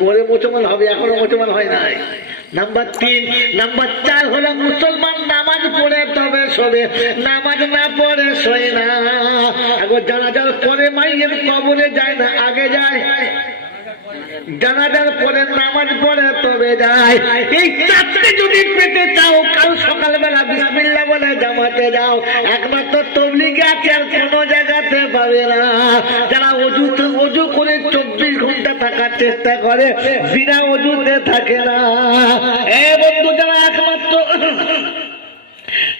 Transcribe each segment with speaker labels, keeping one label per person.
Speaker 1: মরে মুসলমান হবে, এখনও মুসলমান হয় নাই। নাম্বার তিন, নাম্বার চার হলো মুসলমান নামাজ পড়ে, তবে শোবে নামাজ না পড়ে শোয় না। এখন জানাজার পরে মাইয়ের কবরে যায় না, আগে যায়। নামাজ পড়ে, তবে যায়। এই যদি চাও, কাল সকালবেলা জামাতে যাও। একমাত্র আর কোনো জায়গাতে পাবে না। অজু করে চব্বিশ থাকার চেষ্টা করে, বিনা অজুতে থাকে না। এ বন্ধু, যারা একমাত্র,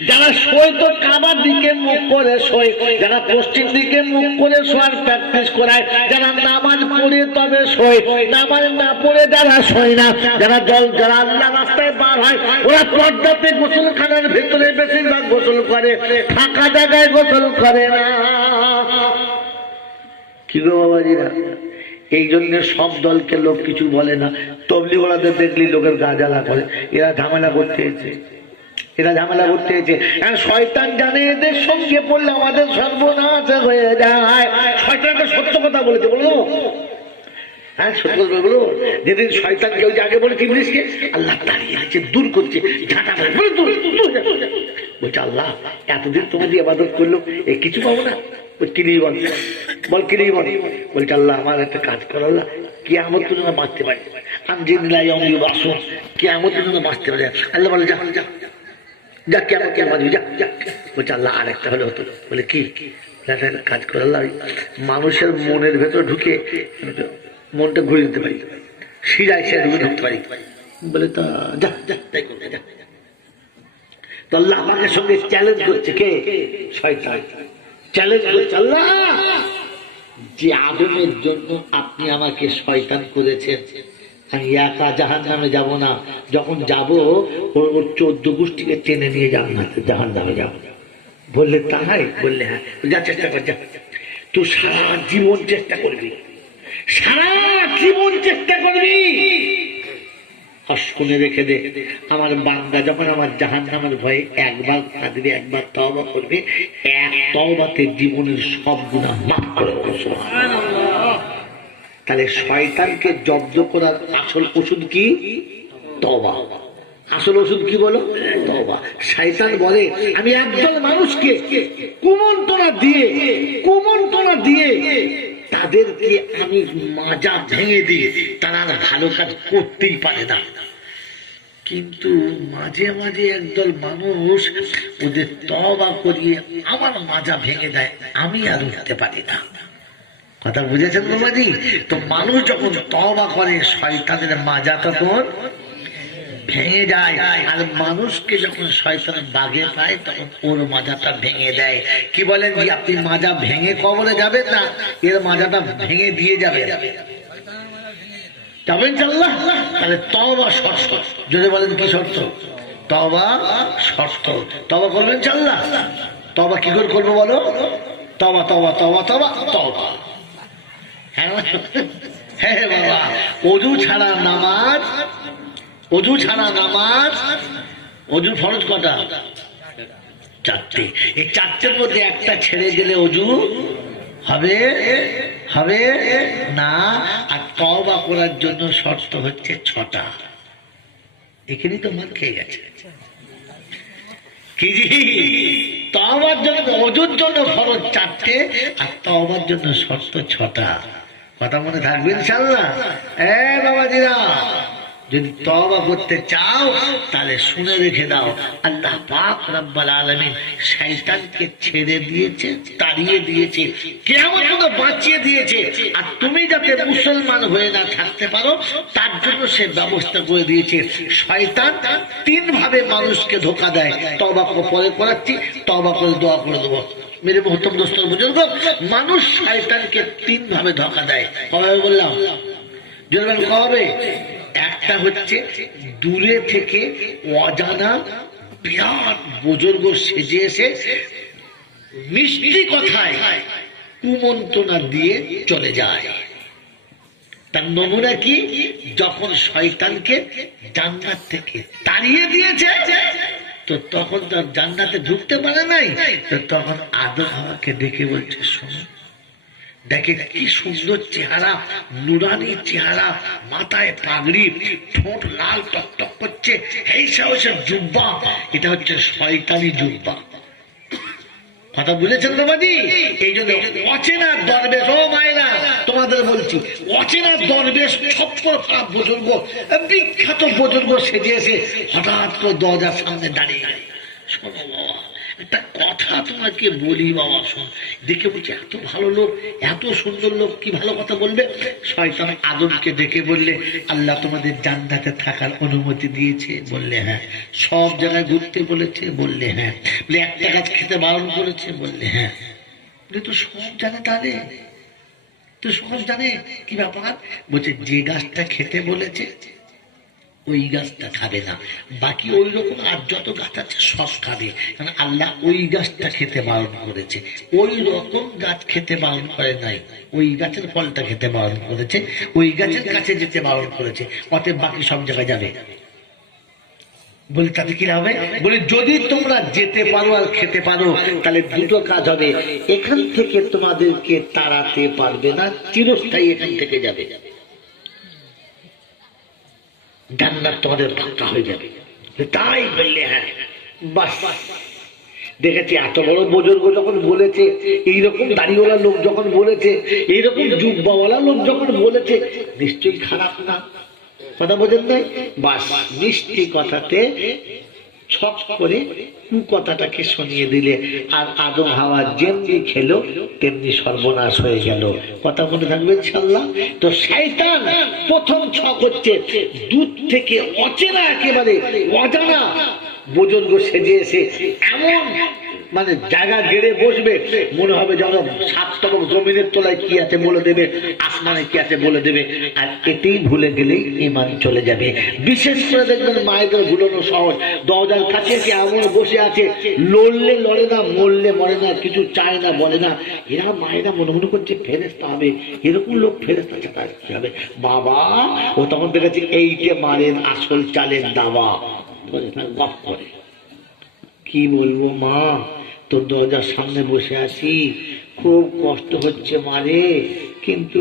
Speaker 1: যারা শোয় তো কাবার দিকে মুখ করে শোয়, যারা পশ্চিম দিকে মুখ করে শোয়ার প্র্যাকটিস করায়, যারা নামাজ পড়ে তবে শোয়, নামাজ না পড়ে যারা শোয় না, যারা জল যারা আল্লাহ রাস্তায় বার হয়, ওরা পর্দাতে গোসলখানার ভেতরে বেশিরভাগ গোসল করে, ফাঁকা জায়গায় গোসল করে না। কি গো বাবাজিরা? এই জন্য সব দলকে লোক কিছু বলে না। তবলি ওরাদের দেখলি লোকের গা জ্বালা করে। এরা ঝামেলা করতে এসে এরা ঝামেলা করতে এসে শয়তান জানে এদের সঙ্গে পড়লে আমাদের সর্বনাশ হয়ে যায়। শয়তানকে সত্য কথা বলেছে, বলো হ্যাঁ সত্য কথা বলো। যেদিন শয়তান আগে বলে দাঁড়িয়ে আছে দূর করছে। বলছে, আল্লাহ, এতদিন তোমাদের আবাদত করল? এ কিছু পাবো না। বল একটা কাজ করো কাজ মানুষের মনের ভেতর ঢুকে মনটা ঘুরে দিতে পারি। শিরায় সে ঢুকে ঢুকতে পারি। বলে, তা, যা যা, তাই করবে তো আল্লাহ আমাকে সঙ্গে চ্যালেঞ্জ করছে কে? শয়তান। আল্লাহ যে আদমের জন্য আপনি আমাকে শয়তান করেছেন, আমি একা জাহান নামে যাব না। যখন যাব, ওর ওর চোদ্দ গোষ্ঠীকে টেনে নিয়ে যান না জাহান নামে যাব। বললে তাই? বললে হ্যাঁ। চেষ্টা কর তুই সারা জীবন চেষ্টা করবি। সারা জীবন চেষ্টা করবি। শুনে রেখে দে। আমার বান্দা যখন আমার জাহান নামের ভয়ে একবার কাঁদবে একবার তবা করবে এক তবাতে জীবনের সব গুণা মাফ করে তাহলে শয়তানকে জব্দ করার আসল ওষুধ কি? তবা আসল ওষুধ কি বলো? তবা শয়তান বলে, আমি একদল মানুষকে কুমন্ত্রণা দিয়ে কুমন্ত্রণা দিয়ে তাদেরকে আমি মাজা ভেঙে দিই তারা ভালো কাজ করতেই পারে না। কিন্তু মাঝে মাঝে একদল মানুষ ওদের তবা করিয়ে আমার মাজা ভেঙে দেয়। আমি আর উঠতে পারি না। কথা বুঝেছেন বাবাজি? তো মানুষ যখন তবা করে, শয়তানের মাজা তখন ভেঙে যায়। আর মানুষকে যখন শয়তানের বাগে পায়, তখন ওর মাজাটা ভেঙে দেয়। কি বলেন যে আপনি মাজা ভেঙে কবরে যাবেন না? এর মাজাটা ভেঙে দিয়ে যাবে যাবেন চাল্লাহ তাহলে তবা শর্ত। যদি বলেন কি শর্ত? তবা শর্ত। তবা করবেন চাল্লাহ তবা কি করে করব বলো? তবা তবা তবা তবা তবা একটা ছেড়ে গেলে অজু হবে হবে না তবা করার জন্য শর্ত হচ্ছে ছটা। এখানেই তো মার খেয়ে গেছে। কি তবার জন্য, অজুর জন্য ফরজ চারটে আর তবার জন্য শর্ত ছটা। কথা মনে থাকবেন ইনশাল্লাহ এ বাবাজিরা যদি তবা করতে চাও, তাহলে শুনে রেখে দাও। আল্লাহ পাক রব্বাল আলামিন শয়তানকে ছেড়ে দিয়েছে, তাড়িয়ে দিয়েছে কেমন মতো বাঁচিয়ে দিয়েছে। আর তুমি যাতে মুসলমান হয়ে না থাকতে পারো, তার জন্য সে ব্যবস্থা করে দিয়েছে। শয়তান তিন ভাবে মানুষকে ধোকা দেয়। তবা পরে করাচ্ছি তবা করে দোয়া করে দেবো। মেরে মহত্তম দোস্তর বুঝুন মানুষ শয়তানকে তিন ভাবে ধোকা দেয়। কবে বললাম? জোরবেন হবে একটা হচ্ছে দূরে থেকে অজানা বিরাট বুজুর্গ সেজে এসে মিষ্টি কথায় কুমন্ত্রণা দিয়ে চলে যায়। তার নমুনা কি? যখন শয়তানকে জান্নাত থেকে তাড়িয়ে দিয়েছে, তো তখন তার জান্নাতে ঢুকতে পারে নাই। তো তখন আদম আমাকে ডেকে বলছে, শোনো দেখে কি সুন্দর চেহারা, নুরানি চেহারা, মাথায় পাগড়ি, ঠোঁট লাল টকটক করছে। এই সাহসের জুব্বা। এটা হচ্ছে শয়তানি জুব্বা। কথা বুঝেছেন বাবাজি এই জন্য অচেনা দরবেশ, ও মায়েরা, তোমাদের বলছি, অচেনা দরবেশ, ছপ্পর বুজুর্গ, বিখ্যাত বুজুর্গ সেজে এসে হঠাৎ করে দরজার সামনে দাঁড়িয়ে গেল। একটা কথা তোমাকে বলি বাবা, শোন। দেখে বলছি, এত ভালো লোক, এত সুন্দর লোক, কি ভালো কথা বলবে? শয়তান আদমকে ডেকে বললে, আল্লাহ তোমাদের জান্নাতে থাকার অনুমতি দিয়েছে। বললে হ্যাঁ। সব জায়গায় ঘুরতে বলেছে, বললে হ্যাঁ। বলে, একটা গাছ খেতে বারণ করেছে। বললে হ্যাঁ। তো সব জানে তাহলে? তো সব জানে? কি ব্যাপার? বলছে, যে গাছটা খেতে বলেছে ওই গাছটা খাবে না। বাকি ওই রকম আর যত গাছ আছে, সব খাবে। কারণ আল্লাহ ওই গাছটা খেতে বারণ করেছে। ওই রকম গাছ খেতে বারণ করে নাই। ওই গাছের ফলটা খেতে বারণ করেছে। ওই গাছের কাছে যেতে বারণ করেছে। অতএব বাকি সব জায়গায় যাবে। বলি, তাতে কি হবে? বলি, যদি তোমরা যেতে পারো আর খেতে পারো, তাহলে দুটো কাজ হবে। এখান থেকে তোমাদেরকে তাড়াতে পারবে না, চিরস্থায়ী এখান থেকে যাবে। জান্নাত তোমাদের পাক্কা হয়ে যাবে। তাই বললে হ্যাঁ বাস। দেখেছি এত বড় বুজুর্গ যখন বলেছে, এইরকম দাড়িওয়ালা লোক যখন বলেছে, এইরকম যুব্বাওয়ালা লোক যখন বলেছে, নিশ্চয়ই খারাপ না? কথা বোঝেন নাই? বাস মিষ্টি কথাতে ছক করে কু কথাটাকে শুনিয়ে দিলে আর আদম হাওয়া যেমনি খেলো, তেমনি সর্বনাশ হয়ে গেল। কথা মনে থাকবে ইনশাল্লাহ তো শয়তান প্রথম ছক হচ্ছে দুধ থেকে অচেনা একেবারে অজানা। বুজুর্গ সেজে এসে এমন মানে জায়গা গেড়ে বসবে, মনে হবে যেন সাততম জমিনের তলায় কি আছে বলে দেবে, আসমানে কি আছে বলে দেবে। আর এতেই ভুলে গেলেই ইমান চলে যাবে। বিশেষ করে দেখবেন মায়েদের ভুলানো সহজ। দরজার কাছে কি এমন বসে আছে, লড়লে লড়ে না, মরলে মরে না, কিছু চায় না, বলে না। এরা মায়েরা মনে মনে করছে ফেরেস্তা হবে। এরকম লোক ফেরেস্তা ছাড়া কি হবে? বাবা, ও তখন দেখেছে, এইটে মারেন, আসল চালের দাবা গপ করে। কি বলব মা? তোর দরজার সামনে বসে আছি। খুব কষ্ট হচ্ছে মারে কিন্তু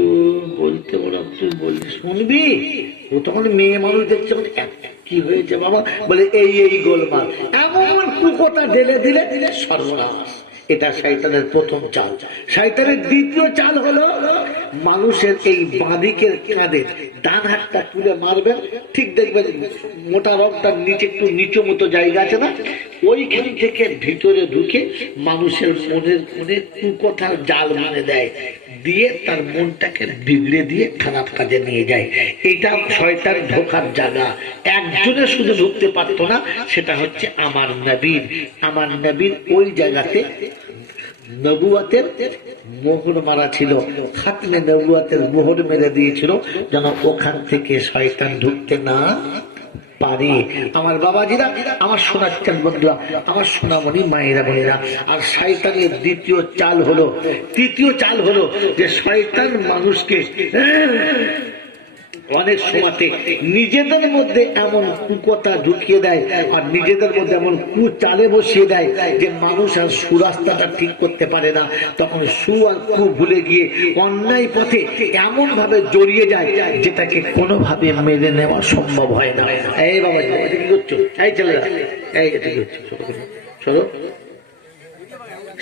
Speaker 1: বলতে বলো তুই বললি শুনবি? ও তখন মেয়ে মানুষ দেখছে বলে, "এ, কি হয়েছে বাবা? বলে এই এই গোলমাল। এমন কুকোটা ঢেলে দিলে দিলে সর্বনাশ। এটা শয়তানের প্রথম চাল। শয়তানের দ্বিতীয় চাল হলো মানুষের এই বাঁদিকের কাঁধে ডান হাতটা তুলে মারবেন, ঠিক দেখবেন মোটা রক্তটার নিচে একটু নিচু মতো জায়গা আছে না? ওইখান থেকে ভিতরে ঢুকে মানুষের মনের মনে কুকথার জাল মানে দেয়। দিয়ে তার মনটাকে বিগড়ে দিয়ে খারাপ কাজে নিয়ে যায়। এটা শয়তান ঢোকার জায়গা। একজনে শুধু ঢুকতে পারতো না, সেটা হচ্ছে আমার নবীর আমার নবীর ওই জায়গাতে নবুয়াতের মোহর মারা ছিল। খাতমে নবুয়াতের মোহর মেরে দিয়েছিল যেন ওখান থেকে শয়তান ঢুকতে না পারে। আমার বাবাজিরা, আমার সোনাচ্চান বন্ধুরা, আমার সোনামণি মায়েরা বোনেরা, আর শয়তানের দ্বিতীয় চাল হলো, তৃতীয় চাল হলো যে শয়তান মানুষকে অনেক সময়তে নিজেদের মধ্যে এমন কুকতা ঢুকিয়ে দেয় আর নিজেদের মধ্যে এমন কুচালে বসিয়ে দেয় যে মানুষ আর সুরাস্তাটা ঠিক করতে পারে না। তখন সু আর কু ভুলে গিয়ে অন্যায় পথে এমন ভাবে জড়িয়ে যায় যেটাকে কোনোভাবে মেনে নেওয়া সম্ভব হয় না। এই বাবা কি করছ? এই ছেলেরা, এই, এটা কি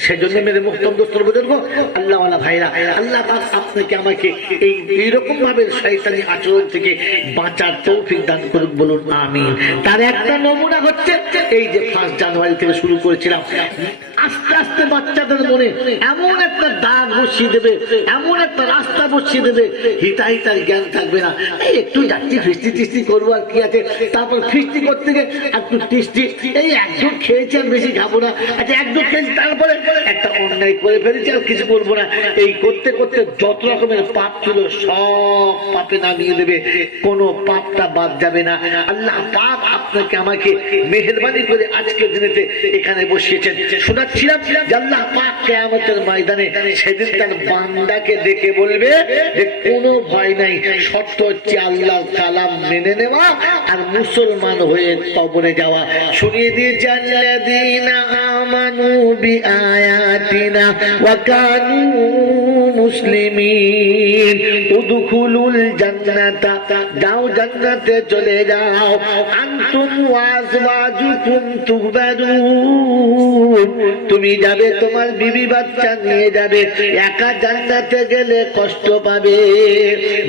Speaker 1: সেজন্য মেরে মুক্তম দোস্তর বুজুর্গ আল্লাহ ভাইরা, আল্লাহ আপনাকে আমাকে এই এইরকম ভাবে শয়তানি আচরণ থেকে বাঁচার তৌফিক দান করুন বলুন, আমিন। তার একটা নমুনা হচ্ছে এই যে ফার্স্ট জানুয়ারি থেকে শুরু করেছিলাম। আস্তে আস্তে বাচ্চাদের মনে এমন একটা দাগ বসিয়ে দেবে, এমন একটা রাস্তা বসিয়ে দেবে হিতা হিতার জ্ঞান থাকবে না। একটু যাচ্ছি ফিস্টি টিস্টি করব আর কি আছে। তারপর ফিস্টি করতে গিয়ে একটু টিস্টি, এই একজন খেয়েছি আর বেশি খাব না। আচ্ছা একজন খেয়েছি, তারপরে একটা অন্যায় করে ফেলেছি, আর কিছু করব না। এই করতে করতে যত রকমের পাপ ছিল, সব পাপে নামিয়ে দেবে। কোনো পাপটা বাদ যাবে না। আল্লাহ পাক আপনাকে আমাকে মেহরবানি করে আজকের দিনেতে এখানে বসিয়েছেন। শোনাচ্ছিলাম যে আল্লাহ পাক কেয়ামতের ময়দানে সেদিন তার বান্দাকে দেখে বলবে যে কোনো ভয় নাই, শর্ত হচ্ছে আল্লাহ কালাম মেনে নেওয়া আর মুসলমান হয়ে কবরে যাওয়া। শুনিয়ে দিয়েছে আল্লাযীনা আমানু বিআয়াতিনা কানু মুসলিমিন উদখুলুল জান্নাতা যাও জান্নাতে চলে যাও আনতুম ওয়াজওয়াজুকুম তুহবারুন তুমি যাবে, তোমার বিবি বাচ্চা নিয়ে যাবে। একা জান্নাতে গেলে কষ্ট পাবে।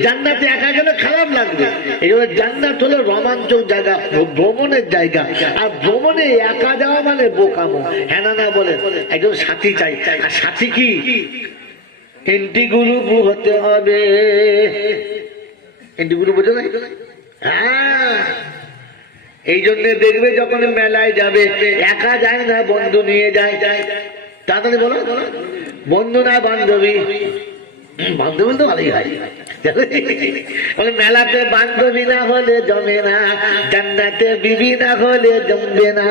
Speaker 1: জান্নাতে একা গেলে খারাপ লাগবে। জন্য জান্নাত হলো রোমাঞ্চক জায়গা ভ্রমণের জায়গা। আর ভ্রমণে একা যাওয়া মানে বোকামো। হ্যাঁ না বলে, একজন সাথী চাই। আর সাথী কি? এন্টি গ্রুপ হতে হবে। এন্টি গ্রুপ বোঝো না হ্যাঁ। এই জন্য দেখবে যখন মেলায় যাবে, একা যায় না, বন্ধু নিয়ে যায়। যায় তাড়াতাড়ি বলো। বন্ধু না বান্ধবী। বান্ধবী তো ভালোই হয়। মেলাতে বান্ধবী না হলে জমে না, জান্নাতে বিবি না হলে জমবে না।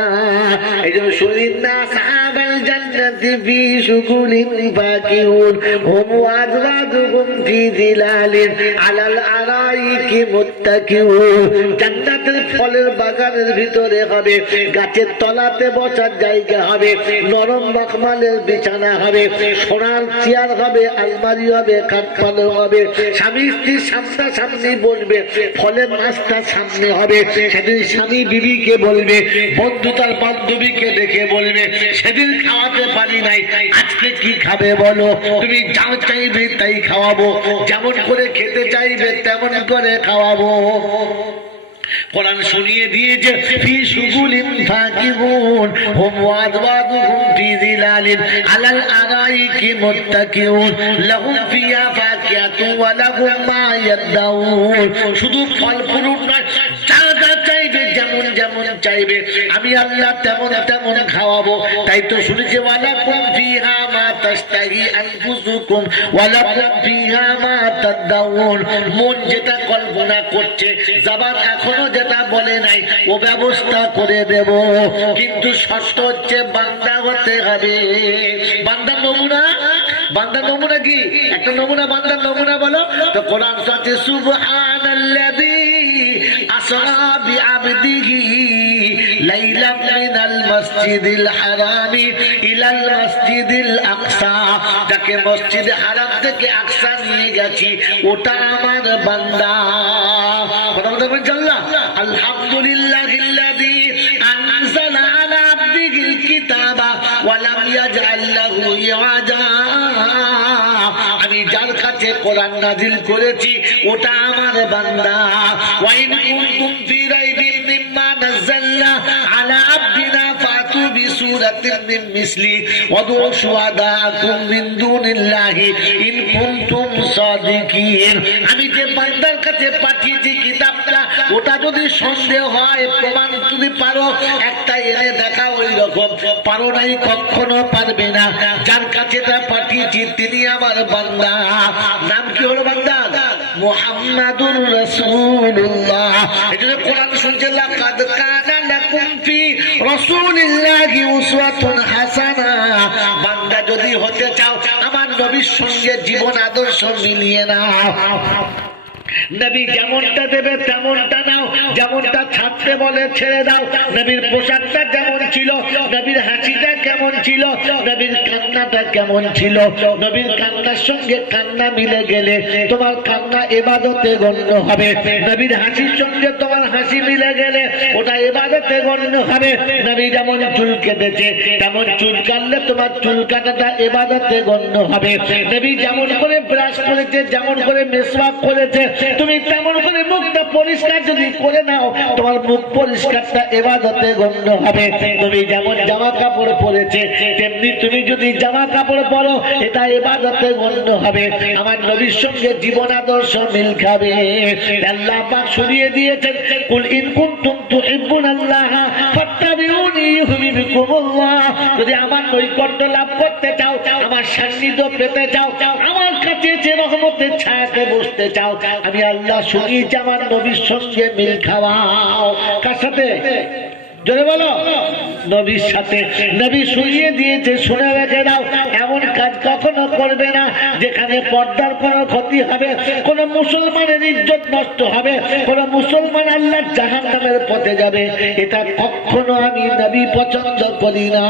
Speaker 1: এই জন্য শরীর না সাহাবাল জান্নাতি বি সুকুলিন ফাকিউন হুম ওয়াজওয়াজুহুম ফি জিলালিন, আলাল আরাইকি মুত্তাকিউন। ফলের বাগানের ভিতরে হবে। গাছের তলাতে বসার জায়গা হবে। নরম মখমালের বিছানা হবে। সোনার চেয়ার হবে, আলমারি হবে খাট হবে। স্বামী স্ত্রীর সামনা সামনি বলবে ফলের নাস্তা সামনে হবে। সেদিন স্বামী বিবিকে বলবে, বন্ধু তার বান্ধবীকে দেখে বলবে, সেদিন খাওয়াতে পারি নাই, আজকে কি খাবে বলো? তুমি যা চাইবে তাই খাওয়াবো। যেমন করে খেতে চাইবে, তেমন করে খাওয়াবো। কোরআন শুনিয়ে দিয়েছে হুম ফি জিলালিন আলাল আরাইকি মুত্তাকিউন, লাহুম ফাকিহাতুন ওয়া লাহুম মা ইয়াদাউন শুধু ফল ফুরুট নয়, যা চাইবে, যেমন যেমন চাইবে, আমি আল্লাহ তেমন তেমন খাওয়াবো। তাই তো শুনেছি ওয়ালাকুম ফিহা তাস্তাহি আনফুসুকুম ওয়ালাকুম ফিহা মা তাদাউন মন যেটা কল্পনা করছে, জবান এখনও যেটা বলে নাই, ও ব্যবস্থা করে দেব। কিন্তু শর্ত হচ্ছে বান্দা হতে হবে। বান্দার নমুনা? বান্দার নমুনা কি? একটা নমুনা বান্দার নমুনা বলো। তো কোরআন সাথে সুবহানাল্লাযী আসরা মিনাল মাসজিদিল হারামি ইলাল মাসজিদিল আকসা। যাকে মসজিদে হারাম থেকে আকসা নিয়ে গেছি, ওটা আমার বান্দা। আমি যার কাছে কোরআন নাজিল করেছি, ওটা আমার বান্দা। ওয়াইন আমি যে বান্দার কাছে পাঠিয়েছি কিতাবটা, ওটা যদি সন্দেহ হয়, প্রমাণ যদি পারো, একটা এনে দেখা ওই রকম। পারো নাই, কখনো পারবে না। যার কাছে তা পাঠিয়েছি, তিনি আমার বান্দা। নাম কি হলো বান্দা? রাসূলুল্লাহ। এজন্য কোরআন শুনছে, লাকাদ কানা লাকুম ফি বান্দা যদি হতে চাও আমার নবীর সঙ্গে জীবন আদর্শ মিলিয়ে নাও। নবী যেমনটা দেবে তেমনটা নাও, যেমনটা ছাড়তে বলে ছেড়ে দাও। নবীর পোশাকটা যেমন ছিল? নবীর হাসিটা কেমন ছিল? নবীর কান্নাটা কেমন ছিল? নবীর কান্নার সঙ্গে কান্না মিলে গেলে তোমার কান্না এবাদতে গণ্য হবে। নবীর হাসির সঙ্গে তোমার হাসি মিলে গেলে ওটা এবাদতে গণ্য হবে। নবী যেমন চুল কেটেছে, তেমন চুল কাটলে তোমার চুল কাটাটা এবাদতে গণ্য হবে। নবী যেমন করে ব্রাশ করেছে, যেমন করে মেসওয়াক করেছে তুমি তেমন করে মুখটা পরিষ্কার যদি করে নাও, তোমার মুখ পরিষ্কারটা এবাদতে গণ্য হবে। তুমি যেমন জামা কাপড় পরেছে, তেমনি তুমি যদি জামা কাপড় পরো, এটা এবাদতে গণ্য হবে। আমার নবীর সঙ্গে জীবন আদর্শ মিল খাবে। আল্লাহ পাক শুনিয়ে দিয়েছেন, কুল ইন কুনতুম তুহিব্বুনাল্লাহ ফাত্তাবিউনি ইউহিব্বুকুমুল্লাহ। যদি আমার নৈকট্য লাভ করতে চাও, আমার সান্নিধ্য পেতে চাও, আমার কাছে যে রহমতের ছায়াতে বসতে চাও আমি আল্লাহ শুনিয়েছি, আমার নবীর সঙ্গে মিল খাওয়াও কার সাথে? বলো। নবীর সাথে। দিয়েছে, শুনে এমন কাজ কখনো করবে না, যেখানে পর্দার কোনো ক্ষতি হবে, কোন মুসলমানের ইজ্জত নষ্ট হবে, কোন মুসলমান আল্লাহ জাহান নামের পথে যাবে। এটা কখনো আমি নবী পছন্দ করি না।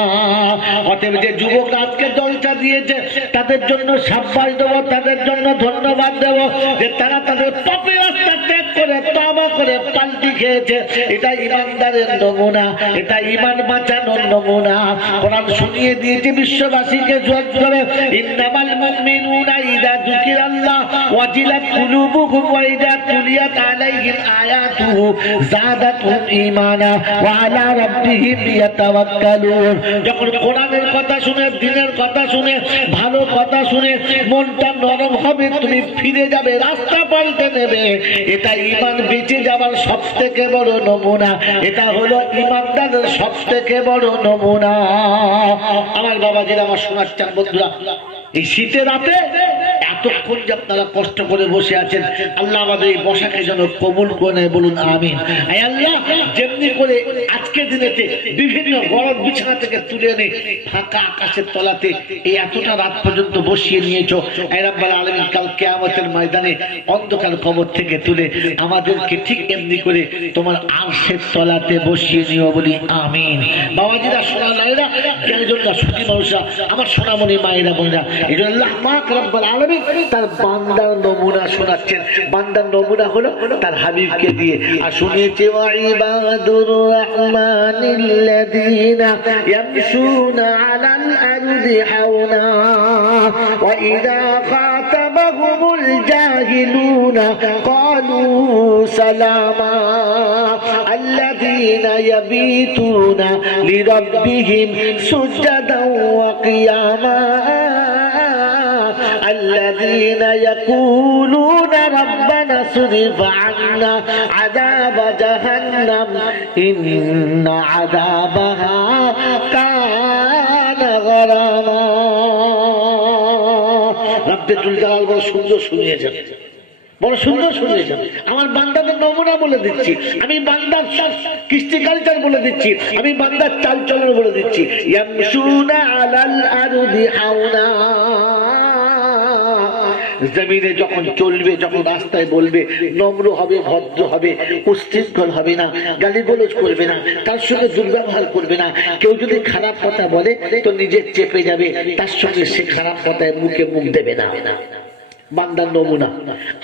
Speaker 1: অতএব যে যুবক আজকে দলটা দিয়েছে তাদের জন্য সাব্বাস দেবো তাদের জন্য ধন্যবাদ দেবো যে তারা তাদের পাপি রাস্তা ত্যাগ করে তবা করে পাল্টি খেয়েছে। এটা ইমানদারের নমুনা, এটা ইমান বাঁচানোর নমুনা। কোরআন শুনিয়ে দিয়েছে বিশ্ববাসীকে জোর করে, ইন্নামাল মুমিনুনা ইদা যুকিরাল্লাহ ওয়াজিলাত কুলুবুহুম ওয়া ইদা তুলিয়াত আলাইহিম আয়াতুহু যাদাতুহুম ঈমানা ওয়া আলা রাব্বিহিম ইয়াতাওয়াক্কালুন যখন কোরআনের কথা শুনে, দিনের কথা শুনে, ভালো কথা শুনে মনটা নরম হবে, তুমি ফিরে যাবে, রাস্তা পাল্টে নেবে। এটা ইমান বেঁচে যাবার সব থেকে বড় নমুনা, এটা হলো ইমানদারের সব থেকে বড় নমুনা। আমার বাবা যেটা আমার শোনার চান বন্ধুরা, এই শীতের রাতে এতক্ষণ যে আপনারা কষ্ট করে বসে আছেন, আল্লাহ আমাদের এই বসাকে যেন কবুল করে নেয়, বলুন আয় আল্লাহ, যেমনি করে আজকের দিনেতে বিভিন্ন গরম বিছানা থেকে তুলে এনে ফাঁকা আকাশের তলাতে এই এতটা রাত পর্যন্ত বসিয়ে নিয়েছো। আয় রাব্বাল আলামিন, কাল কিয়ামতের ময়দানে অন্ধকার কবর থেকে তুলে আমাদেরকে ঠিক এমনি করে তোমার আরশের তলাতে বসিয়ে নিও, বলি আমিন। বাবাজিরা, সোনা নাইরা জ্ঞানীজনরা সুখী মানুষরা, আমার সোনামণি মায়েরা, বোনেরা এই জন্য আল্লাহ পাক রব্বুল আলামিন তার বান্দার নমুনা শোনাচ্ছেন বান্দার নমুনা হলো তার হাবিবকে দিয়ে আর শুনিয়েছে ওয়াইবাদুর রহমানিল্লাযীনা ইয়ামশুনা আলাল আরদি হাওনা ওয়া ইযা খাতাবাহুমুল জাহিলুনা ক্বালু সালামা الذين يبيتون لربهم سجدا وقياما الذين يقولون ربنا اصرف عنا عذاب جهنم إن عذابها كان غراما رب الجلال বড় সুন্দর শুনিয়েছেন বড় সুন্দর শুনিয়েছেন আমার বান্দাদের নমুনা বলে দিচ্ছি আমি বান্দার কৃষ্টি কালচার বলে দিচ্ছি আমি বান্দার চাল চলন বলে দিচ্ছি ইয়ামশুনা আলাল আরদি হাওনা জমিনে যখন চলবে, যখন রাস্তায় বলবে, নম্র হবে, ভদ্র হবে উশৃঙ্খল হবে না, গালিগোলজ করবে না, তার সঙ্গে দুর্ব্যবহার করবে না, কেউ যদি খারাপ কথা বলে, তো নিজে চেপে যাবে, তার সঙ্গে সে খারাপ কথায় মুখে মুখ দেবে না। বান্দার নমুনা।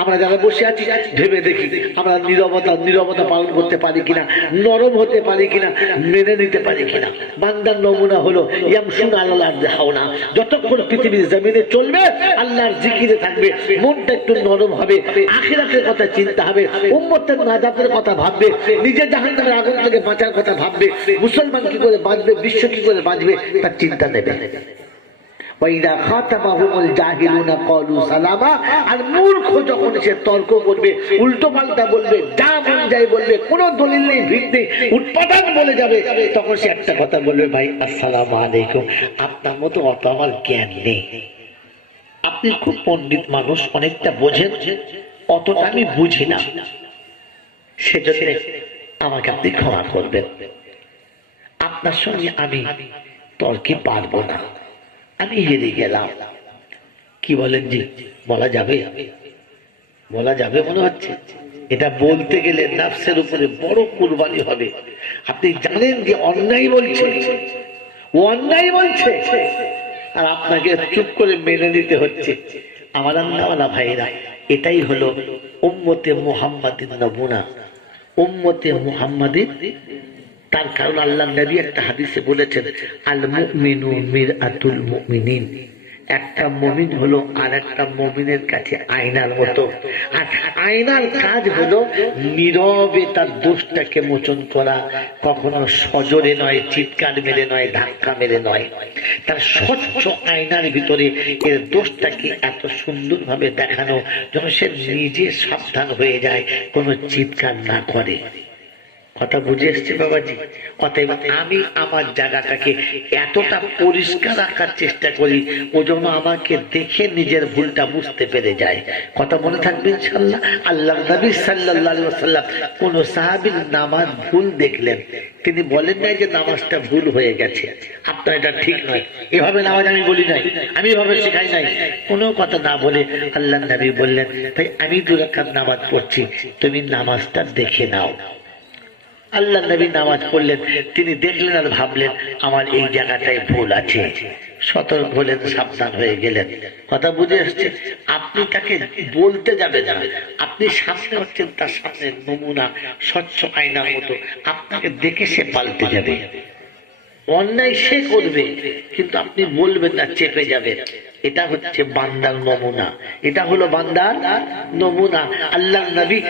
Speaker 1: আমরা যারা বসে আছি, ভেবে দেখি, আমরা নীরবতা নীরবতা পালন করতে পারি কিনা, নরম হতে পারি কিনা, মেনে নিতে পারি কিনা। বান্দার নমুনা হলো ইয়ামসুন আল্লাহ হাওনা। যতক্ষণ পৃথিবীর জমিনে চলবে, আল্লাহর জিকিরে থাকবে, মনটা একটু নরম হবে, আখিরাতের কথা চিন্তা হবে, উম্মতের নাজাতের কথা ভাববে, নিজে জাহান্নামের আগুন থেকে বাঁচার কথা ভাববে, মুসলমান কি করে বাঁচবে, বিশ্ব কি করে বাঁচবে, তার চিন্তা নেবে। আর মূর্খ যখন সে তর্ক করবে উল্টো পাল্টা বলবে, যা মন যায় বলবে, কোনো দলিল নেই নেই, উৎপাদন বলে যাবে, তখন সে একটা কথা বলবে, ভাই, আসসালামু আলাইকুম। আপনার মতো অত আমার জ্ঞান নেই। আপনি খুব পণ্ডিত মানুষ, অনেকটা বোঝেন। অতটা আমি বুঝি না। সেজন্য আমাকে আপনি ক্ষমা করবেন। আপনার সঙ্গে আমি তর্কে পারব না। আমি হেরে গেলাম, কি বলেন জি? বলা যাবে? বলা যাবে মনে হচ্ছে। এটা বলতে গেলে নাফসের উপরে বড় কুরবানি হবে। আপনি জানেন যে অন্যায় বলছে। ও অন্যায় বলছে। আর আপনাকে চুপ করে মেনে নিতে হচ্ছে। আমার আল্লাহওয়ালা ভাইরা, এটাই হলো উম্মতে মুহাম্মাদিন নমুনা উম্মতে মুহাম্মাদিন তার কারণ আল্লাহ নবী একটা হাদিসে বলেছেন আল মুমিনু মিরআতুল মুমিনিন। একটা মমিন হলো আর একটা মমিনের কাছে আয়নার মতো। আর আয়নার কাজ হলো নীরবে তার দোষটাকে মোচন করা, কখনো সজরে নয়, চিৎকার মেরে নয়, ধাক্কা মেরে নয়। তার স্বচ্ছ আয়নার ভিতরে এর দোষটাকে এত সুন্দরভাবে দেখানো যেন সে নিজে সাবধান হয়ে যায়, কোনো চিৎকার না করে। কথা বুঝে এসছে বাবাজি। অতএব আমি আমার জায়গাটাকে এতটা পরিষ্কার রাখার চেষ্টা করি, ও যেন আমাকে দেখে নিজের ভুলটা বুঝতে পেরে যায়। কথা মনে থাকবে ইনশাল্লাহ? আল্লাহ নবী সাল্লাহ সাল্লাম কোন সাহাবির নামাজ ভুল দেখলেন। তিনি বলেন নাই যে নামাজটা ভুল হয়ে গেছে। আপনার এটা ঠিক নয়। এভাবে নামাজ আমি বলি নাই। আমি এভাবে শেখাই নাই। কোনো কথা না বলে আল্লাহ নবী বললেন তাই আমি দুরাকাত নামাজ পড়ছি। তুমি নামাজটা দেখে নাও। আল্লাহ নবী নামাজ পড়লেন, তিনি দেখলেন আর ভাবলেন, আমার এই জায়গাটায় ভুল আছে। সতর্ক হলেন, সাবধান হয়ে গেলেন। কথা বুঝে আসছে? আপনি তাকে বলতে যাবে না। আপনি সামনে হচ্ছেন, তার সামনে নমুনা, স্বচ্ছ আয়নার মতো। আপনাকে দেখে সে পাল্টে যাবে। অন্যায় সে করবে, কিন্তু আপনি বলবেন না, চেপে যাবেন। এটা হচ্ছে বান্দার নমুনা। এটা হলো বান্দার নমুনা। আল্লাহ নবী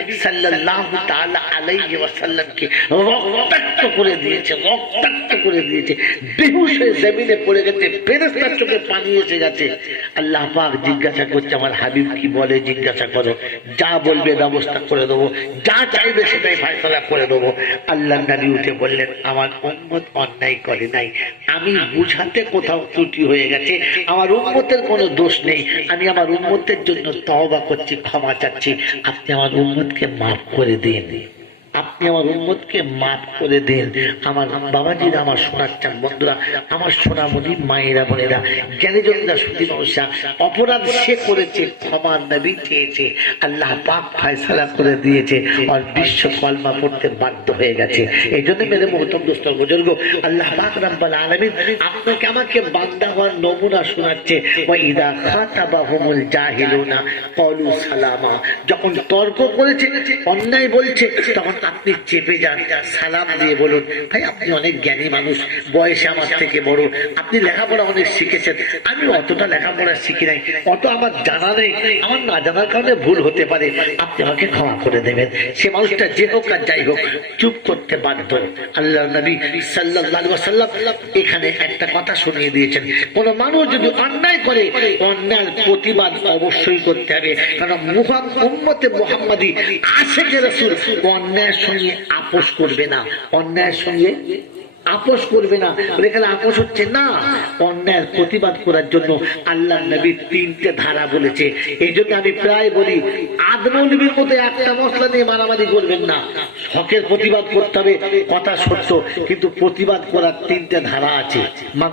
Speaker 1: তাআলা আলাইহি ওয়াসাল্লামকে রক্তাক্ত করে দিয়েছে, রক্তাক্ত করে দিয়েছে। বেহুশ হয়ে জমিনে পড়ে গেছে, ফেরেশতার চোখে পানি এসে গেছে। আল্লাহ পাক জিজ্ঞাসা করছে, আমার হাবিব কি বলে? জিজ্ঞাসা করো। যা বলবে ব্যবস্থা করে দেবো। যা চাইবে সেটাই ফয়সলা করে দেবো। আল্লাহ নবী উঠে বললেন, আমার উম্মত অন্যায় করে নাই। আমি বুঝাতে কোথাও ত্রুটি হয়ে গেছে। আমার উম্মতের কোনো দোষ নেই। আমি আমার উম্মতের জন্য তওবা করছি, ক্ষমা চাচ্ছি। আপনি আমার উম্মতকে মাফ করে দিন। আপনি আমার উম্মতকে মাফ করে দেন। আমার বাবাজিরা, আমার শোনার চান বন্ধুরা, আমার সোনামণি মায়েরা, বোনেরা, জ্ঞানীজনরা সুদী মানুষরা, অপরাধ সে করেছে, ক্ষমা নবী চেয়েছে, আল্লাহ পাক ফায়সালা করে দিয়েছে আর বিশ্ব কলমা পড়তে বাধ্য হয়ে গেছে। এই জন্য মেরে মহতম দোস্ত, বুজুর্গ, আল্লাহ পাক রাব্বাল আলামিন আপনাকে আমাকে বান্দা হওয়ার নমুনা শোনাচ্ছে, ওয়া ইদা খাতাবাহুমুল জাহিলুনা ক্বালু সালামা। যখন তর্ক করেছে, অন্যায় বলছে, তখন আপনি চেপে যান, সালাম দিয়ে বলুন, ভাই, আপনি অনেক জ্ঞানী মানুষ, বয়সে আমার থেকে বড়, আপনি লেখাপড়া অনেক শিখেছেন। আমি অতটা লেখাপড়া শিখি নাই, অত আমার জানা নেই। আমার না জানার কারণে ভুল হতে পারে। আপনি আমাকে ক্ষমা করে দেবেন। সে মানুষটা যে হোক আর যাই হোক, চুপ করতে বাধ্য। আল্লাহ নবী সাল্লাল্লাহু আলাইহি ওয়াসাল্লাম এখানে একটা কথা শুনিয়ে দিয়েছেন। কোন মানুষ যদি অন্যায় করে, অন্যায়ের প্রতিবাদ অবশ্যই করতে হবে। কারণ মুহাম উম্মতে মোহাম্মদী আশেকে রাসূল অন্যায়ের সঙ্গে আপোষ করবে না। অন্যায়ের সঙ্গে আপোষ করবে না। এখানে আপোষ হচ্ছে না। অন্যায়ের প্রতিবাদ করার জন্য আল্লাহ নবী তিনটে ধারা বলেছে। এই জন্য আমি প্রায় বলি আদমনবীর মতো একটা মশলা নিয়ে মারামারি করবেন না। হকের প্রতিবাদ করতে হবে, কথা সত্য। কিন্তু প্রতিবাদ করার তিনটে ধারা আছে। মান